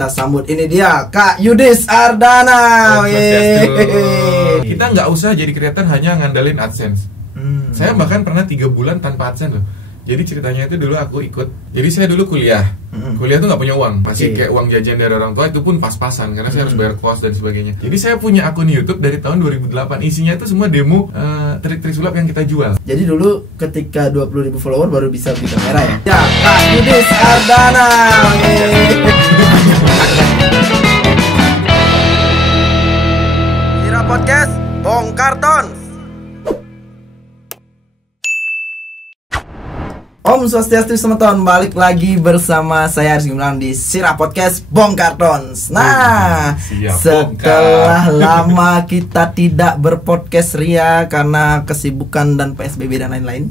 kita sambut, ini dia Kak Yudis Ardana. Kita nggak usah jadi creator hanya ngandalin AdSense. Saya bahkan pernah 3 bulan tanpa AdSense loh. Jadi ceritanya itu dulu aku ikut. Jadi saya dulu kuliah. Kuliah tuh nggak punya uang, masih kayak uang jajan dari orang tua, itu pun pas-pasan karena saya harus bayar kos dan sebagainya. Jadi saya punya akun YouTube dari tahun 2008. Isinya itu semua demo trik-trik sulap yang kita jual. Jadi dulu ketika 20.000 follower baru bisa beli kamera ya. Ya, Kak Yudis Ardana. Sira Podcast Bongkar Tons. Om Swastiastu Semeton, balik lagi bersama saya Aris Gimlan di Sira Podcast Bongkar Tons. Nah, setelah lama kita tidak berpodcast Ria karena kesibukan dan PSBB dan lain-lain.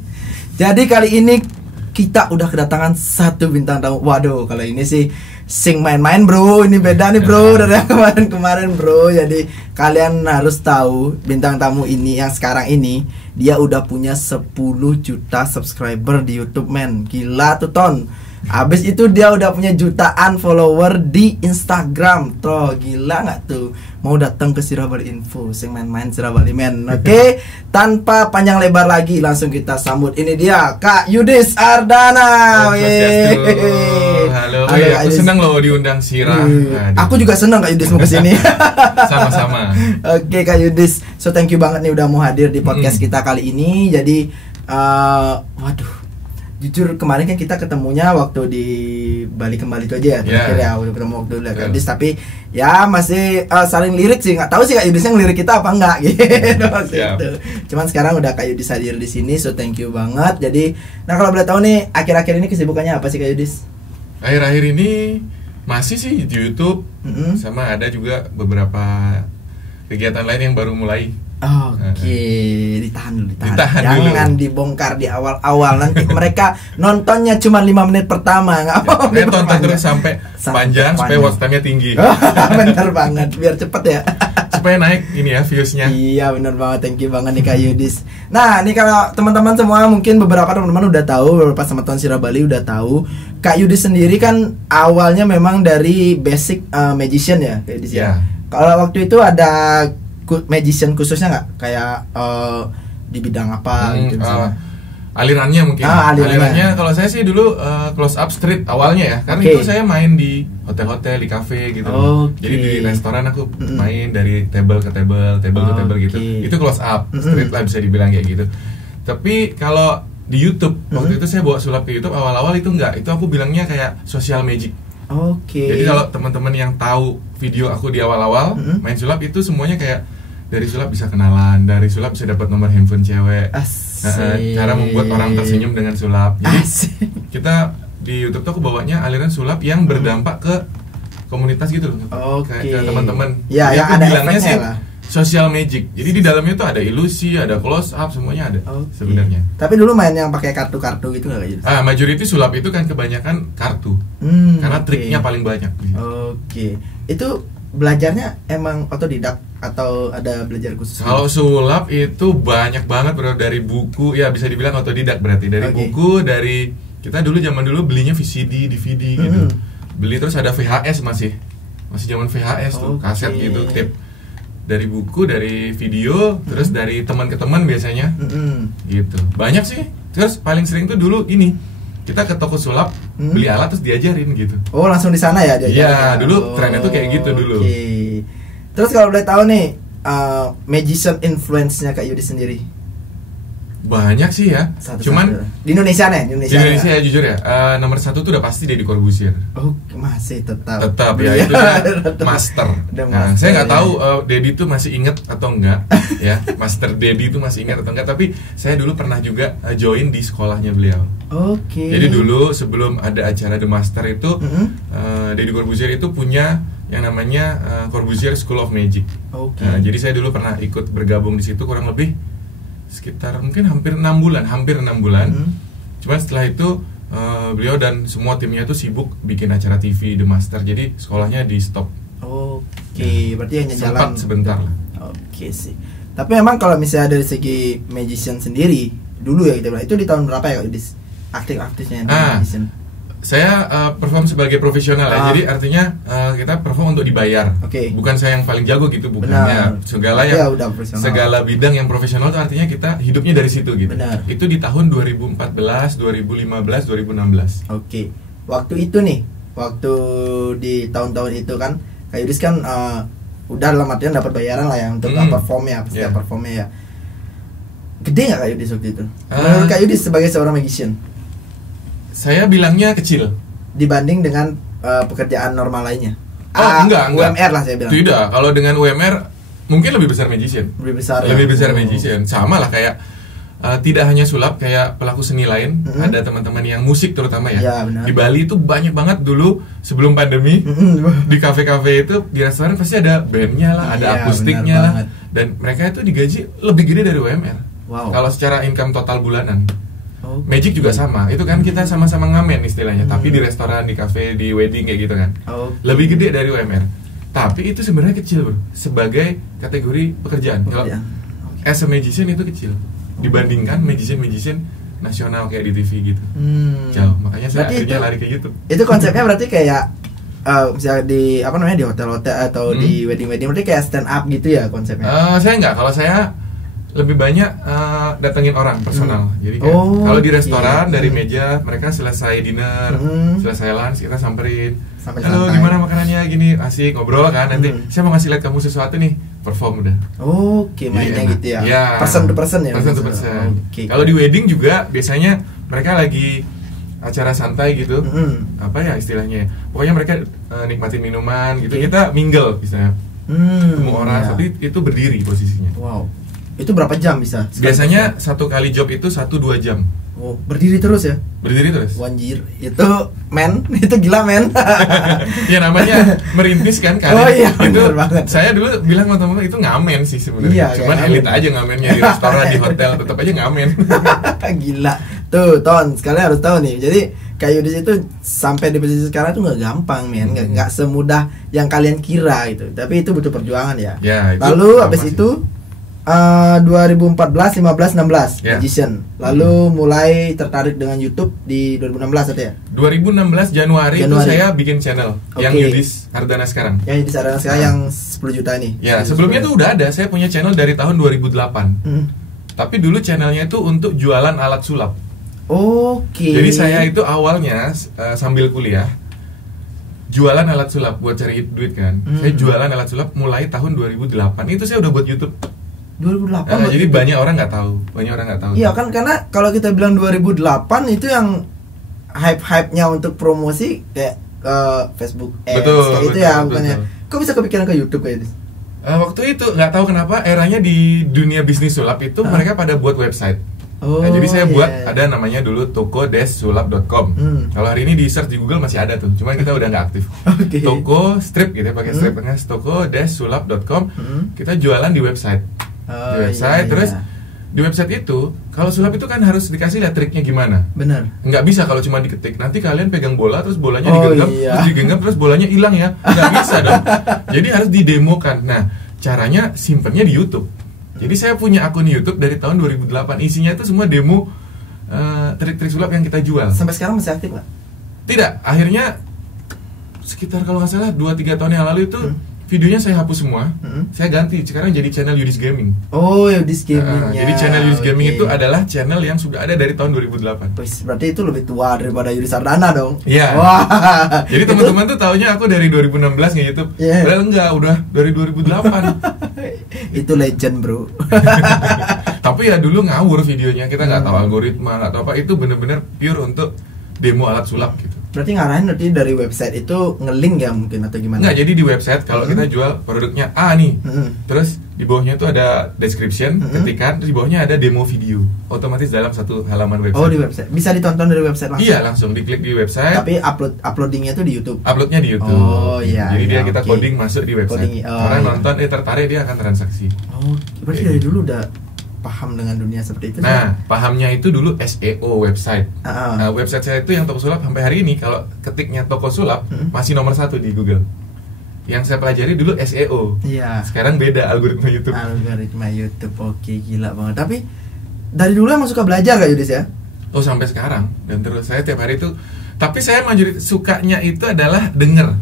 Jadi kali ini kita udah kedatangan satu bintang tamu. Waduh, kalau ini sih sing main-main bro, ini beda nih bro dari yang kemarin-kemarin bro. Jadi kalian harus tahu bintang tamu ini yang sekarang ini dia udah punya 10 juta subscriber di YouTube men. Gila tuh Ton. Abis itu dia udah punya jutaan follower di Instagram. Tuh gila nggak tuh? Mau datang ke Sira Bali Info, sing main-main Sira Bali men. Oke, tanpa panjang lebar lagi langsung kita sambut, ini dia Kak Yudis Ardana. Halo, aku senang loh diundang Sira. Aku juga senang Kak Yudis mau kesini. Sama-sama. Oke Kak Yudis, so thank you banget nih udah mau hadir di podcast kita kali ini. Jadi, waduh. Jujur kemarin kan kita ketemunya waktu di Bali kembali itu aja ya, terakhir ya udah ketemu waktu dulu Kak Yudis, tapi ya masih saling lirik sih, nggak tahu sih Kak Yudisnya ngelirik kita apa enggak gitu gitu. Cuman sekarang udah Kak Yudis hadir di sini, so thank you banget. Jadi, nah kalau boleh tahu nih akhir-akhir ini kesibukannya apa sih Kak Yudis? Akhir-akhir ini masih sih di YouTube, sama ada juga beberapa kegiatan lain yang baru mulai. Oke, ditahan dulu. Jangan dibongkar di awal-awal. Nanti mereka nontonnya cuma 5 menit pertama, nggak mau. Tonton terus sampai panjang supaya watch time-nya tinggi. Bener banget, biar cepet ya. Supaya naik ini ya viewsnya. Iya bener banget, thank you banget nih Kak Yudis. Nah, ini kalau teman-teman semua mungkin beberapa teman-teman udah tahu, beberapa Semeton Sira Bali udah tahu. Kak Yudis sendiri kan awalnya memang dari basic magician ya, Kak Yudis ya. Kalau waktu itu ada magician khususnya nggak, kayak di bidang apa gitu misalnya? Alirannya mungkin. Alirannya kalau saya sih dulu close up street awalnya ya, karena itu saya main di hotel-hotel, di cafe gitu. Jadi di restoran aku main dari table ke table ke table gitu. Itu close up street lah bisa dibilang kayak gitu. Tapi kalau di YouTube waktu itu saya bawa sulap ke YouTube awal-awal itu enggak, itu aku bilangnya kayak social magic. Jadi kalau teman-teman yang tahu video aku di awal-awal main sulap itu semuanya kayak dari sulap bisa kenalan, dari sulap bisa dapat nomor handphone cewek, cara membuat orang tersenyum dengan sulap. Jadi kita di YouTube tuh aku bawanya aliran sulap yang berdampak ke komunitas gitu loh, ke teman-teman. Ya, yang ada bilangnya sih social magic. Jadi di dalamnya tuh ada ilusi, ada close up, semuanya ada sebenarnya. Tapi dulu main yang pakai kartu-kartu gitu nggak gitu? Majority sulap itu kan kebanyakan kartu, karena triknya paling banyak. Itu belajarnya emang otodidak atau ada belajar khusus? Kalau sulap itu banyak banget bro, dari buku ya bisa dibilang otodidak berarti, dari buku, dari kita dulu zaman dulu belinya VCD, DVD gitu. Beli terus ada VHS masih zaman VHS tuh, kaset gitu, tape. Dari buku, dari video, terus dari teman ke teman biasanya. Gitu. Banyak sih. Terus paling sering tuh dulu ini, kita ke toko sulap, beli alat terus diajarin gitu. Langsung di sana ya diajarin? Iya, dulu trennya tuh kayak gitu dulu. Terus kalau boleh tahu nih, magician influence-nya Kak Yudis sendiri? Banyak sih ya. Cuman di Indonesia nih, di Indonesia ya jujur ya, nomor 1 tuh udah pasti Deddy Corbuzier. Masih tetap ya, itu dia master. Saya nggak tahu Deddy tuh masih inget atau enggak ya, Master Deddy tuh masih ingat atau enggak, tapi saya dulu pernah juga join di sekolahnya beliau. Jadi dulu sebelum ada acara The Master itu, Deddy Corbuzier itu punya yang namanya Corbuzier School of Magic. Jadi saya dulu pernah ikut bergabung di situ kurang lebih sekitar mungkin hampir 6 bulan. Cuman setelah itu beliau dan semua timnya tuh sibuk bikin acara TV The Master, jadi sekolahnya di stop. Berarti hanya jalan sebentar lah. Sih. Tapi memang kalau misalnya dari segi magician sendiri dulu ya kita bilang, itu di tahun berapa ya Kak Yudis aktif-aktifnya magician? Saya perform sebagai profesional ya. Jadi artinya kita perform untuk dibayar. Bukan saya yang paling jago gitu, bukannya. Segala bidang yang profesional itu artinya kita hidupnya dari situ gitu. Itu di tahun 2014, 2015, 2016. Waktu itu nih, waktu di tahun-tahun itu kan Kak Yudis kan udah dalam artian dapat bayaran lah ya untuk performnya, performnya ya. Gede nggak Kak Yudis waktu itu? Menurut Kak Yudis sebagai seorang magician? Saya bilangnya kecil dibanding dengan pekerjaan normal lainnya. Enggak. UMR lah saya bilang. Tidak, kalau dengan UMR mungkin lebih besar magician. Lebih besar magician. Sama lah kayak tidak hanya sulap, kayak pelaku seni lain. Ada teman-teman yang musik terutama ya. Di Bali itu banyak banget dulu sebelum pandemi. Di kafe-kafe itu, di restoran pasti ada bandnya lah, ada akustiknya lah. Dan mereka itu digaji lebih gede dari UMR. Kalau secara income total bulanan. Magic juga sama, itu kan kita sama-sama ngamen istilahnya, tapi di restoran, di cafe, di wedding kayak gitu kan. Lebih gede dari UMR. Tapi itu sebenarnya kecil bro, sebagai kategori pekerjaan. Kalau as a magician itu kecil dibandingkan magician nasional kayak di TV gitu. Jauh, makanya saya akhirnya lari ke YouTube. Itu konsepnya berarti kayak misalnya di di hotel-hotel atau di wedding-wedding, berarti kayak stand up gitu ya konsepnya? Saya enggak, kalau saya lebih banyak datengin orang personal. Jadi kalau di restoran dari meja mereka selesai dinner, selesai lunch kita samperin. Halo, gimana makanannya, gini, asik ngobrol kan, nanti saya mau ngasih lihat kamu sesuatu nih, perform udah. Mainnya gitu ya. Person to person ya. Person to person. Kalau di wedding juga biasanya mereka lagi acara santai gitu. Apa ya istilahnya? Pokoknya mereka nikmatin minuman gitu. Kita mingle misalnya. Ketemu orang, tapi itu berdiri posisinya. Itu berapa jam bisa? Biasanya satu kali job itu 1-2 jam. Berdiri terus ya? Berdiri terus. Wanjir, itu itu gila men. Ya namanya merintis kan itu banget. Saya dulu bilang sama teman-teman itu ngamen sih sebenarnya. Cuman elit aja ngamennya di restoran, di hotel tetap aja ngamen. Gila. Tuh, Ton, sekalian harus tahu nih. Jadi Kak Yudis itu sampai di posisi sekarang itu nggak gampang men, nggak semudah yang kalian kira gitu. Tapi itu butuh perjuangan ya. Lalu habis itu 2014, 15, 16 magician. Lalu mulai tertarik dengan YouTube di 2016 atau ya? 2016 Januari itu saya bikin channel yang Yudis Ardana sekarang. Yang Yudis Ardana sekarang yang 10 juta ini. Ya, sebelumnya tuh udah ada. Saya punya channel dari tahun 2008. Tapi dulu channelnya itu untuk jualan alat sulap. Jadi saya itu awalnya sambil kuliah jualan alat sulap buat cari duit kan. Saya jualan alat sulap mulai tahun 2008. Itu saya udah buat YouTube. 2008 jadi banyak orang nggak tahu, Iya kan, karena kalau kita bilang 2008 itu yang hype-nya untuk promosi kayak Facebook Ads kayak itu ya, bukannya. Kok bisa kepikiran ke YouTube kayak itu? Waktu itu nggak tahu kenapa eranya di dunia bisnis sulap itu mereka pada buat website. Jadi saya buat ada namanya dulu toko-sulap.com. Kalau hari ini di search di Google masih ada tuh, cuman kita udah nggak aktif. Toko strip gitu, pakai strip tengah, toko-sulap.com. Kita jualan di website. Terus di website itu kalau sulap itu kan harus dikasih lihat triknya gimana. Benar. Nggak bisa kalau cuma diketik. Nanti kalian pegang bola terus bolanya digenggam, terus bolanya hilang ya. Nggak bisa dong. Jadi harus didemokan. Nah, caranya simpennya di YouTube. Jadi saya punya akun YouTube dari tahun 2008. Isinya itu semua demo trik-trik sulap yang kita jual. Sampai sekarang masih aktif nggak? Tidak. Akhirnya sekitar kalau nggak salah 2-3 tahun yang lalu itu videonya saya hapus semua. Saya ganti, sekarang jadi channel Yudis Gaming. Yudis Gaming. Jadi channel Yudis Gaming itu adalah channel yang sudah ada dari tahun 2008. Berarti itu lebih tua daripada Yudis Ardana dong. Iya. Jadi teman-teman tuh taunya aku dari 2016 nge-YouTube. Padahal enggak, udah dari 2008. Itu legend, bro. Tapi ya dulu ngawur videonya, kita nggak tahu algoritma, nggak tahu apa. Itu bener-bener pure untuk demo alat sulap gitu. Berarti ngarahin dari website itu nge-link ya mungkin atau gimana? Nggak, jadi di website kalau kita jual produknya A nih, terus di bawahnya itu ada description, ketikan, terus di bawahnya ada demo video, otomatis dalam satu halaman website. Di website, bisa ditonton dari website langsung? Iya, langsung diklik di website. Tapi uploadingnya itu di YouTube? Uploadnya di YouTube. Jadi dia kita coding masuk di website. Orang nonton, tertarik, dia akan transaksi. Berarti dari dulu udah paham dengan dunia seperti itu. Nah, pahamnya itu dulu SEO website. Nah, website saya itu yang Toko Sulap sampai hari ini kalau ketiknya Toko Sulap masih nomor 1 di Google. Yang saya pelajari dulu SEO. Sekarang beda algoritma YouTube. Algoritma YouTube, gila banget. Tapi dari dulu emang suka belajar Kak Yudis ya? Sampai sekarang. Dan terus saya tiap hari itu Tapi saya sukanya itu adalah denger.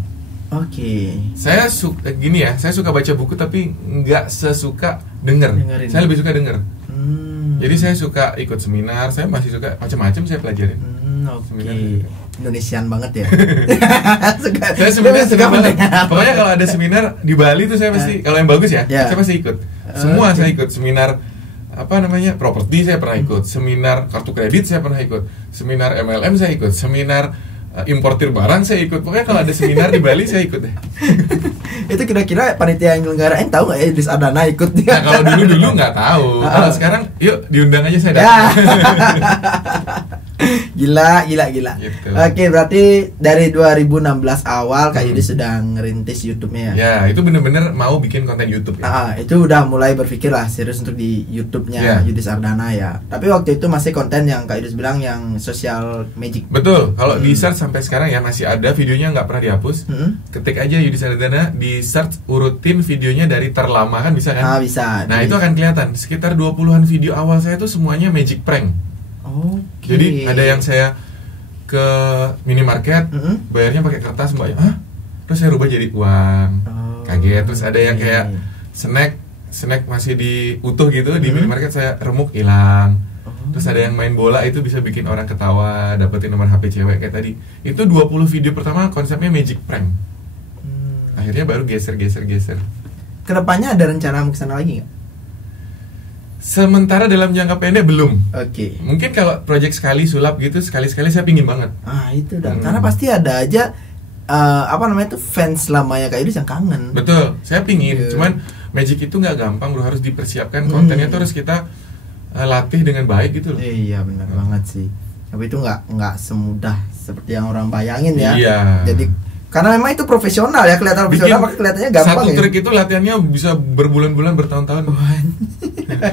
Oke. Saya suka gini ya, saya suka baca buku tapi nggak sesuka denger. Saya lebih suka denger. Jadi saya suka ikut seminar, saya masih suka macam-macam saya pelajarin. Oke. Indonesian banget ya. Saya sebenarnya suka banget. Pokoknya kalau ada seminar di Bali tuh saya pasti, kalau yang bagus ya, saya pasti ikut. Semua saya ikut. Seminar properti saya pernah ikut, seminar kartu kredit saya pernah ikut, seminar MLM saya ikut, seminar importir barang saya ikut. Pokoknya kalau ada seminar di Bali saya ikut deh. Itu kira-kira panitia yang nyelenggarain tahu nggak ya Idris Ardana ikut? Nah, kalau dulu nggak tahu. Kalau sekarang yuk diundang aja saya datang. Gila. Gitu. Oke, berarti dari 2016 awal Kak Yudi sedang ngerintis YouTube-nya ya? Ya, itu bener-bener mau bikin konten YouTube ya. Itu udah mulai berpikir lah serius untuk di YouTube-nya Yudis Ardana ya. Tapi waktu itu masih konten yang Kak Yudis bilang yang social magic. Betul, kalau di search sampai sekarang ya masih ada videonya, nggak pernah dihapus. Ketik aja Yudis Ardana, di search urutin videonya dari terlama kan bisa kan? Bisa. Nah, itu akan kelihatan sekitar 20-an video awal saya tuh semuanya magic prank. Jadi ada yang saya ke minimarket, bayarnya pakai kertas mbak, terus saya rubah jadi uang, kaget. Terus ada yang kayak snack masih diutuh gitu di minimarket, saya remuk hilang. Terus ada yang main bola itu bisa bikin orang ketawa, dapetin nomor HP cewek kayak tadi. Itu 20 video pertama konsepnya magic prank. Akhirnya baru geser. Kedepannya ada rencana mau kesana lagi nggak? Sementara dalam jangka pendek belum. Oke. Mungkin kalau project sekali sulap gitu, sekali saya pingin banget. Itu dah. Karena pasti ada aja fans lamanya Kak Yudis yang kangen. Betul, saya pingin. Cuman magic itu nggak gampang, bro. Harus dipersiapkan kontennya tuh harus kita latih dengan baik gitu loh. Iya benar banget sih. Tapi itu nggak semudah seperti yang orang bayangin ya. Iya. Jadi karena memang itu profesional ya, kelihatan profesional, maka kelihatannya gampang. Satu trik itu latihannya bisa berbulan-bulan, bertahun-tahun.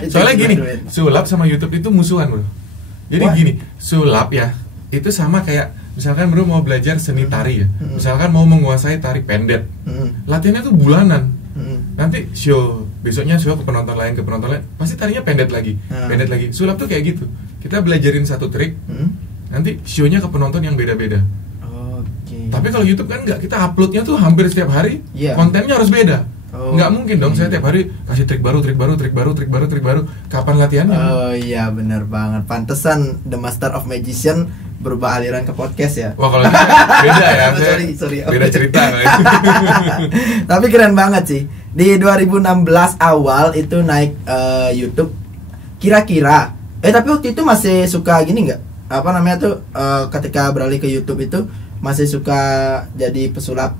Soalnya gini, sulap sama YouTube itu musuhan, bro. Jadi gini, sulap ya itu sama kayak misalkan bro mau belajar seni tari ya, misalkan mau menguasai tari pendet, latihannya tuh bulanan. Nanti besoknya show ke penonton lain, pasti tarinya pendet lagi. Sulap tuh kayak gitu, kita belajarin satu trik, nanti show-nya ke penonton yang beda-beda. Tapi kalau YouTube kan nggak, kita uploadnya tuh hampir setiap hari, kontennya harus beda. Nggak mungkin dong saya tiap hari kasih trik baru. Kapan latihannya? Oh iya benar banget. Pantesan The Master of Magician berubah aliran ke podcast ya. Wah kalau gitu beda ya. sorry. Beda cerita. Tapi keren banget sih. Di 2016 awal itu naik YouTube. Kira-kira. Tapi waktu itu masih suka gini nggak? Ketika beralih ke YouTube itu masih suka jadi pesulap?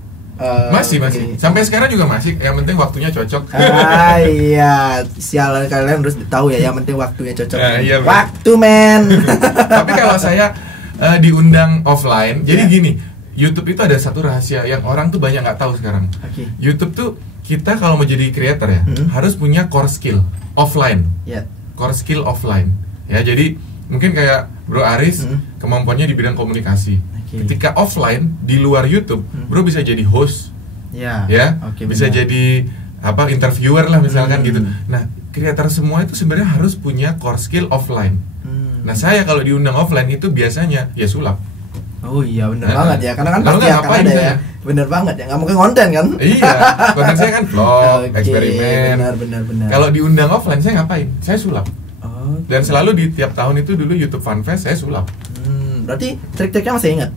Masih. Sampai sekarang juga masih. Yang penting waktunya cocok. Iya, sialan kalian harus tahu ya. Yang penting waktunya cocok. Iya, waktu men. Tapi kalau saya diundang offline, jadi gini, YouTube itu ada satu rahasia yang orang tuh banyak nggak tahu sekarang. YouTube tuh kita kalau mau jadi creator ya harus punya core skill offline. Core skill offline. Ya jadi mungkin kayak Bro Aris kemampuannya di bidang komunikasi. Ketika offline di luar YouTube, bro bisa jadi host, bisa jadi interviewer lah misalkan gitu. Nah, kreator semua itu sebenarnya harus punya core skill offline. Nah, saya kalau diundang offline itu biasanya ya sulap. Oh iya benar banget ya, karena kan pasti akan ada ya. Benar banget ya, nggak mungkin konten kan? Iya, konten saya kan vlog, eksperimen. Benar. Kalau diundang offline saya ngapain? Saya sulap. Dan selalu di tiap tahun itu dulu YouTube Fun Fest saya sulap. Berarti trik-triknya masih ingat?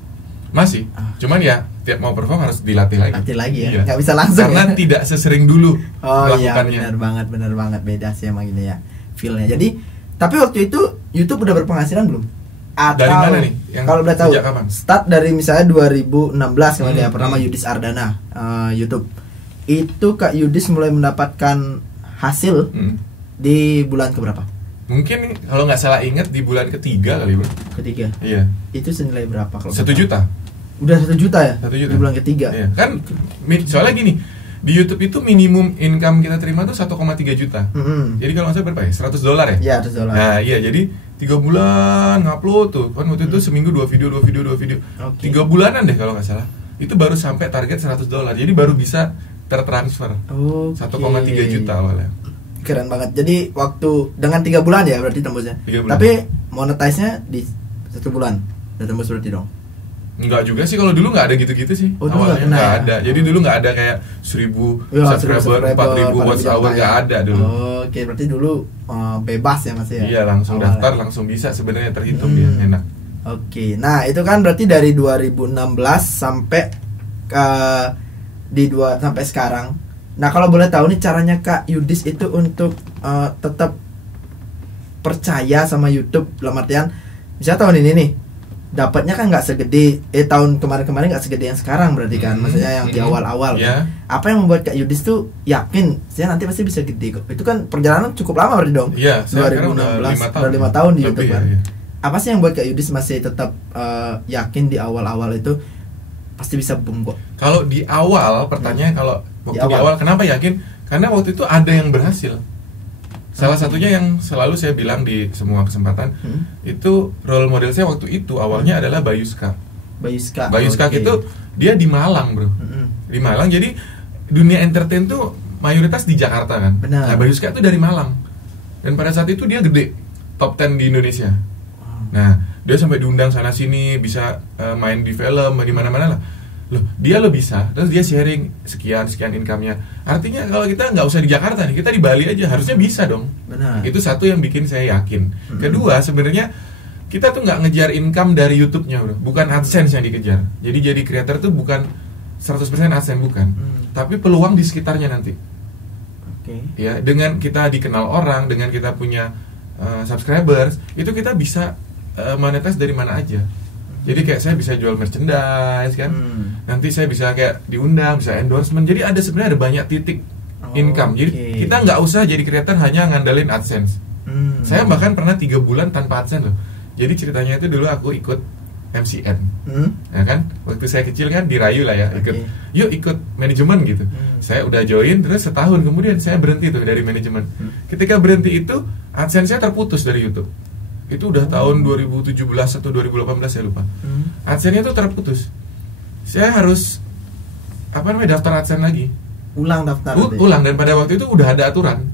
Masih, cuman ya tiap mau perform harus dilatih lagi. Latih lagi ya, nggak bisa langsung. Karena tidak sesering dulu melakukannya. Benar banget beda sih emang gini ya feelnya. Jadi, tapi waktu itu YouTube udah berpenghasilan belum? Atau dari mana nih? Kalau udah tahu, kapan? Start dari misalnya 2016 kalau dia pertama Yudis Ardana YouTube. Itu Kak Yudis mulai mendapatkan hasil di bulan keberapa? Mungkin kalau nggak salah ingat di bulan ketiga kali bro. Ketiga? Iya. Itu senilai berapa kalau? 1 juta. Udah 1 juta ya? 1 juta. Di bulan ketiga? Iya. Kan soalnya gini, di YouTube itu minimum income kita terima tuh 1,3 juta. Jadi kalau nggak salah berapa ya? $100 ya? Iya, $100. Nah iya, jadi 3 bulan ngupload tuh. Kan waktu itu seminggu 2 video. 3 bulanan deh kalau nggak salah. Itu baru sampai target $100. Jadi baru bisa tertransfer 1,3 juta awalnya. Keren banget. Jadi waktu dengan 3 bulan ya berarti tembusnya. 3 bulan. Tapi monetize-nya di 1 bulan udah tembus berarti dong. Enggak juga sih, kalau dulu nggak ada gitu-gitu sih. Awalnya nggak ada. Jadi dulu nggak ada kayak 1000 subscriber, 4000 watch hour, nggak ada dulu. Oke, berarti dulu bebas ya Mas ya? Iya, langsung daftar, langsung bisa sebenarnya, terhitung dia, enak. Oke, nah itu kan berarti dari 2016 sampai sampai sekarang. Nah kalau boleh tahu nih caranya Kak Yudis itu untuk tetap percaya sama YouTube, dalam artian misalnya tahun ini nih dapatnya kan nggak segede tahun kemarin nggak segede yang sekarang berarti kan, maksudnya yang di awal-awal kan. Apa yang membuat Kak Yudis tuh yakin saya nanti pasti bisa gede kok? Itu kan perjalanan cukup lama berarti dong. 2016 udah 5 tahun di YouTube kan. Apa sih yang buat Kak Yudis masih tetap yakin di awal-awal itu pasti bisa boom kok? Kalau di awal pertanyaan kalau waktu di awal kenapa yakin? Karena waktu itu ada yang berhasil. Salah satunya yang selalu saya bilang di semua kesempatan itu role model saya waktu itu awalnya adalah Bayuska. Bayuska itu dia di Malang bro, di Malang. Jadi dunia entertain tuh mayoritas di Jakarta kan. Nah Bayuska itu dari Malang dan pada saat itu dia gede, top 10 di Indonesia. Nah dia sampai diundang sana sini, bisa main di film di mana-mana lah. Loh, dia lo bisa, terus dia sharing sekian income-nya. Artinya kalau kita nggak usah di Jakarta nih, kita di Bali aja harusnya bisa dong. Benar. Itu satu yang bikin saya yakin. Kedua, sebenarnya kita tuh nggak ngejar income dari YouTube-nya bro, bukan AdSense yang dikejar. Jadi creator tuh bukan 100% AdSense, bukan. Tapi peluang di sekitarnya nanti. Ya, dengan kita dikenal orang, dengan kita punya subscribers, itu kita bisa monetize dari mana aja. Jadi kayak saya bisa jual merchandise kan, nanti saya bisa kayak diundang, bisa endorsement. Jadi sebenarnya ada banyak titik income. Jadi kita nggak usah jadi creator hanya ngandalin AdSense. Saya bahkan pernah 3 bulan tanpa AdSense loh. Jadi ceritanya itu dulu aku ikut MCN, ya kan? Waktu saya kecil kan dirayu lah ya, ikut manajemen gitu. Saya udah join, terus setahun kemudian saya berhenti tuh dari manajemen. Ketika berhenti itu AdSense saya terputus dari YouTube. Itu udah tahun 2017 atau 2018 saya lupa. AdSense-nya tuh terputus. Saya harus daftar AdSense lagi. Ulang daftar. Ulang, dan pada waktu itu udah ada aturan.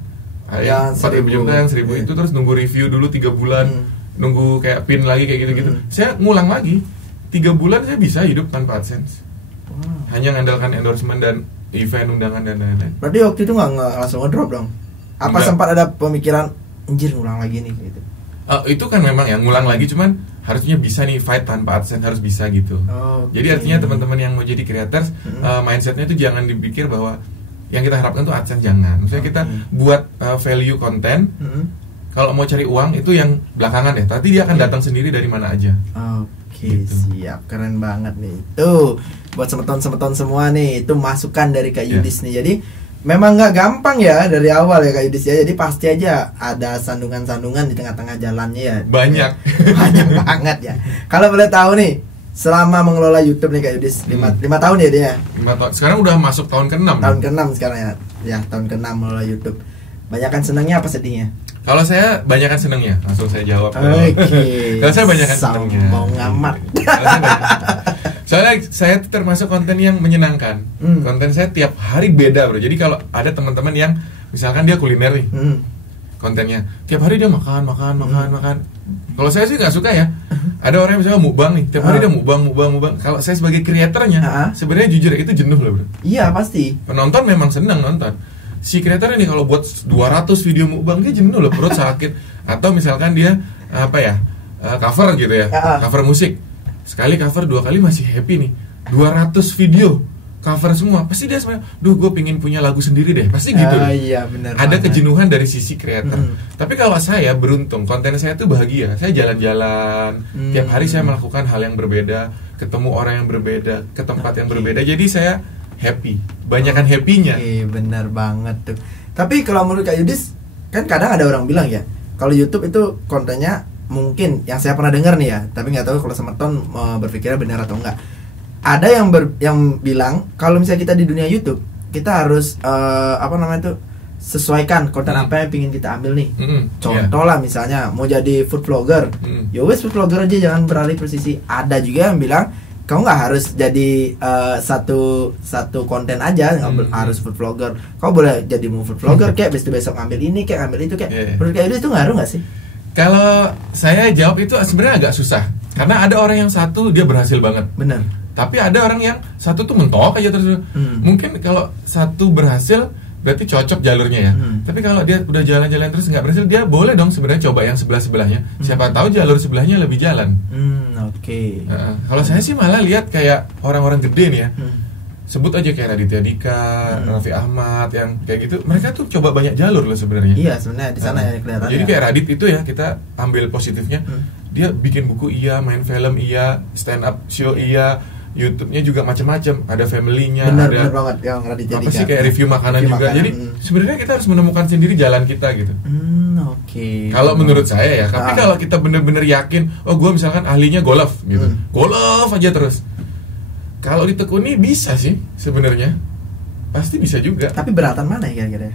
Yang 4.000 juta, yang 1.000 itu terus nunggu review dulu 3 bulan, nunggu kayak pin lagi kayak gitu-gitu. Saya ngulang lagi. 3 bulan saya bisa hidup tanpa AdSense. Hanya ngandalkan endorsement dan event, undangan dan lain-lain. Berarti waktu itu nggak langsung ngedrop dong? Apa sempat ada pemikiran anjir ngulang lagi nih gitu? Itu kan memang yang ngulang lagi, cuman harusnya bisa nih fight tanpa AdSense, harus bisa gitu. Jadi artinya teman-teman yang mau jadi creators, mindsetnya itu jangan dipikir bahwa yang kita harapkan tuh AdSense, jangan. Misalnya kita buat value konten, kalau mau cari uang itu yang belakangan deh. Tapi dia akan datang sendiri dari mana aja. Gitu. Siap, keren banget nih. Tuh buat semeton-semeton semua nih, itu masukan dari Kak Yudis nih. Jadi memang nggak gampang ya dari awal ya Kak Yudis ya. Jadi pasti aja ada sandungan-sandungan di tengah-tengah jalannya ya. Banyak banget ya. Kalau boleh tahu nih, selama mengelola YouTube nih Kak Yudis 5 tahun ya dia. 5 tahun. Sekarang udah masuk tahun ke-6. Tahun ke-6 sekarang ya. Ya, tahun ke-6 mengelola YouTube. Banyakan senangnya apa sedihnya? Kalau saya banyakan senangnya, langsung saya jawab. Kalau saya banyakan senangnya. Sombong amat. Soalnya saya termasuk konten yang menyenangkan. Konten saya tiap hari beda bro. Jadi kalau ada teman-teman yang misalkan dia kuliner nih, kontennya tiap hari dia makan. Kalau saya sih nggak suka ya. Ada orang yang misalnya mukbang nih, tiap hari dia mukbang. Kalau saya sebagai kreatornya, sebenarnya jujur itu jenuh loh bro. Iya pasti. Penonton memang senang nonton. Si kreator ini kalau buat 200 video mukbang dia jenuh loh, perut sakit. Atau misalkan dia cover gitu ya, cover musik. Sekali cover 2 kali masih happy nih. 200 video cover semua, pasti dia sebenarnya, gue pingin punya lagu sendiri deh, pasti gitu. Iya, bener ada banget. kejenuhan dari sisi kreator. Tapi kalau saya beruntung, konten saya tuh bahagia. Saya jalan-jalan, tiap hari saya melakukan hal yang berbeda, ketemu orang yang berbeda, ke tempat yang berbeda. Jadi saya happy, banyakan happy-nya. Bener banget tuh. Tapi kalau menurut Kak Yudis, kan kadang ada orang bilang ya, kalau YouTube itu kontennya mungkin yang saya pernah dengar nih ya, tapi nggak tahu kalau semeton berpikirnya benar atau enggak. Ada yang bilang kalau misalnya kita di dunia YouTube, kita harus sesuaikan konten apa yang pingin kita ambil nih. Contoh lah misalnya mau jadi food vlogger, ya wes food vlogger aja, jangan beralih posisi. Ada juga yang bilang kamu nggak harus jadi satu konten aja, nggak harus food vlogger. Kau boleh jadi food vlogger kayak besok ngambil ini kayak ngambil itu kayak. Menurut kayak itu ngaruh nggak sih? Kalau saya jawab itu sebenarnya agak susah. Karena ada orang yang satu dia berhasil banget. Benar. Tapi ada orang yang satu tuh mentok aja terus. Mungkin kalau satu berhasil berarti cocok jalurnya ya. Tapi kalau dia udah jalan-jalan terus nggak berhasil, dia boleh dong sebenarnya coba yang sebelah-sebelahnya. Siapa tahu jalur sebelahnya lebih jalan. Oke. Kalau saya sih malah lihat kayak orang-orang gede nih ya. Sebut aja kayak Raditya Dika, Raffi Ahmad yang kayak gitu. Mereka tuh coba banyak jalur loh sebenarnya. Iya, sebenarnya di sana ya kelihatan. Jadi kayak Radit itu ya, kita ambil positifnya. Dia bikin buku iya, main film iya, stand up show iya. YouTube-nya juga macam-macam, ada family-nya, bener banget yang Raditya Dika. Apa sih kayak review makanan juga. Jadi sebenarnya kita harus menemukan sendiri jalan kita gitu. Oke. Kalau menurut saya ya, tapi kalau kita bener-bener yakin, oh gue misalkan ahlinya golf gitu, golf aja terus. Kalau ditekuni bisa sih sebenarnya, pasti bisa juga. Tapi beratan mana ya kira-kira?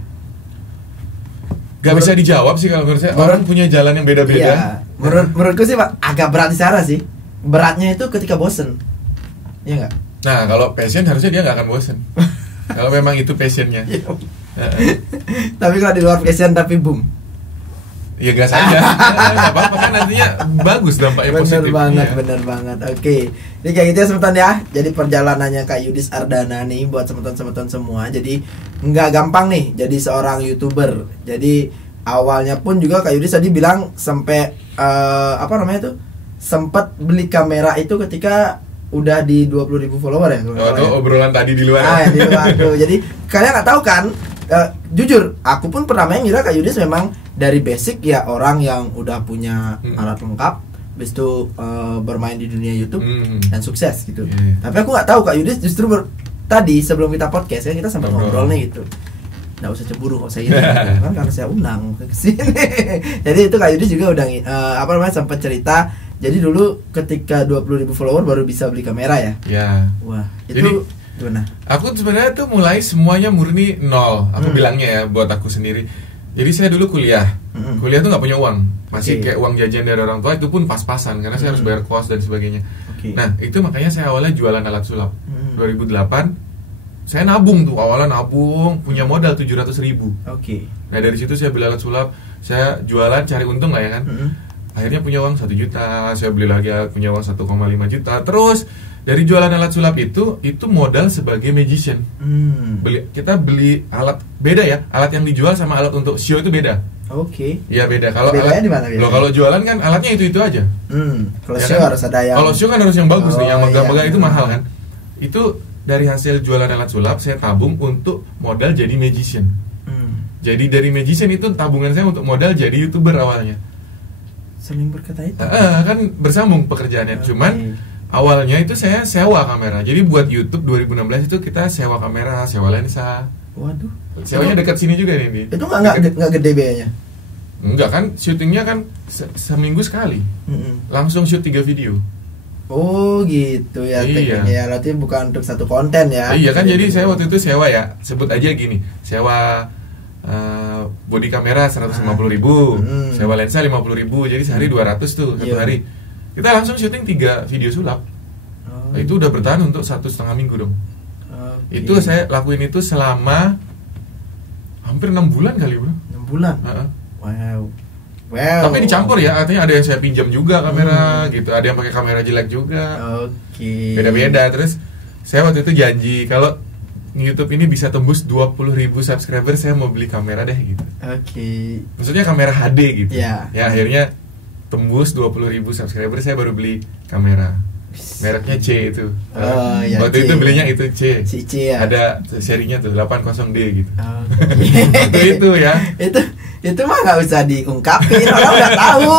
Gak bisa dijawab sih kalau menurut saya. Orang punya jalan yang beda-beda. Iya. Menurutku sih Pak, agak berat secara sih. Beratnya itu ketika bosen. Iya nggak? Nah kalau passion harusnya dia nggak akan bosen. Kalau memang itu passionnya. Tapi kalau di luar passion tapi boom. Ya gas aja. Nggak apa-apa kan nantinya bagus dampaknya positif. Bener banget. Oke. Jadi kayak gitu ya semeton ya. Jadi perjalanannya Kak Yudis Ardana nih buat semeton-semeton semua. Jadi nggak gampang nih jadi seorang YouTuber. Jadi awalnya pun juga Kak Yudis tadi bilang sampai apa namanya tuh? Sempat beli kamera itu ketika udah di 20.000 follower ya. Obrolan tadi di luar. Di luar tuh. Jadi kalian nggak tahu kan? Jujur, aku pun pernah ngira Kak Yudis memang dari basic ya orang yang udah punya alat lengkap, habis itu bermain di dunia YouTube dan sukses gitu. Tapi aku nggak tahu Kak Yudis justru tadi sebelum kita podcast ya kita sempat ngobrol nih gitu. Nggak usah cemburu kok saya gitu, kan karena saya undang ke sini. Jadi itu Kak Yudis juga udah apa namanya sempat cerita. Jadi dulu ketika 20.000 follower baru bisa beli kamera ya? Ya. Wah, itu jadi, gimana? Aku sebenarnya tuh mulai semuanya murni nol. Aku bilangnya ya buat aku sendiri. Jadi saya dulu kuliah. Kuliah tuh nggak punya uang. Masih kayak uang jajan dari orang tua, itu pun pas-pasan karena saya harus bayar kos dan sebagainya. Nah, itu makanya saya awalnya jualan alat sulap. 2008 saya nabung tuh, awalnya nabung, punya modal 700.000. Nah, dari situ saya beli alat sulap, saya jualan cari untung lah ya kan. Akhirnya punya uang 1 juta, saya beli lagi punya uang 1,5 juta. Terus dari jualan alat sulap itu modal sebagai magician. Kita beli alat beda ya, alat yang dijual sama alat untuk show itu beda. Iya beda. Kalau alat kalau jualan kan alatnya itu aja. Kalau show harus ada yang. Kalau show kan harus yang bagus nih, yang megah-megah itu mahal kan. Itu dari hasil jualan alat sulap saya tabung untuk modal jadi magician. Jadi dari magician itu tabungan saya untuk modal jadi YouTuber awalnya. Saling berkaitan. Kan bersambung pekerjaannya. Cuman awalnya itu saya sewa kamera. Jadi buat YouTube 2016 itu kita sewa kamera, sewa lensa. Waduh. Sewanya dekat sini juga nih. Itu nggak gede biayanya? Enggak kan, syutingnya kan seminggu sekali. Langsung shoot 3 video. Oh gitu ya. Iya. Ya berarti bukan untuk satu konten ya. Iya kan, jadi saya waktu itu sewa ya. Sebut aja gini, sewa body kamera 150.000, sewa lensa 50.000, jadi sehari 200 tuh satu hari. Kita langsung syuting 3 video sulap. Itu udah bertahan untuk 1,5 minggu dong. Itu saya lakuin itu selama hampir 6 bulan kali bro. 6 bulan? Wow. Tapi dicampur ya, artinya ada yang saya pinjam juga kamera gitu, ada yang pakai kamera jelek juga. Beda-beda. Terus saya waktu itu janji kalau YouTube ini bisa tembus 20.000 subscriber, saya mau beli kamera deh gitu. Maksudnya kamera HD gitu. Ya akhirnya tembus 20.000 subscriber, saya baru beli kamera. Mereknya C itu. Waktu itu belinya itu C. C ya. Ada serinya tuh 80D gitu. Itu ya. Itu mah nggak usah diungkapin, orang udah tahu.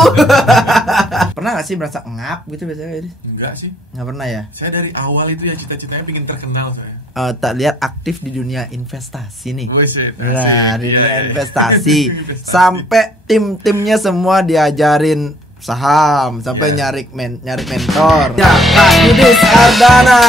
Pernah nggak sih merasa ngap gitu biasanya? Enggak sih. Nggak pernah ya? Saya dari awal itu ya cita-citanya pengen terkenal saya. Tak lihat aktif di dunia investasi nih. Nah, di dunia investasi. Sampai tim-timnya semua diajarin saham, sampai nyari mentor. Ya, Kak Yudis Ardana.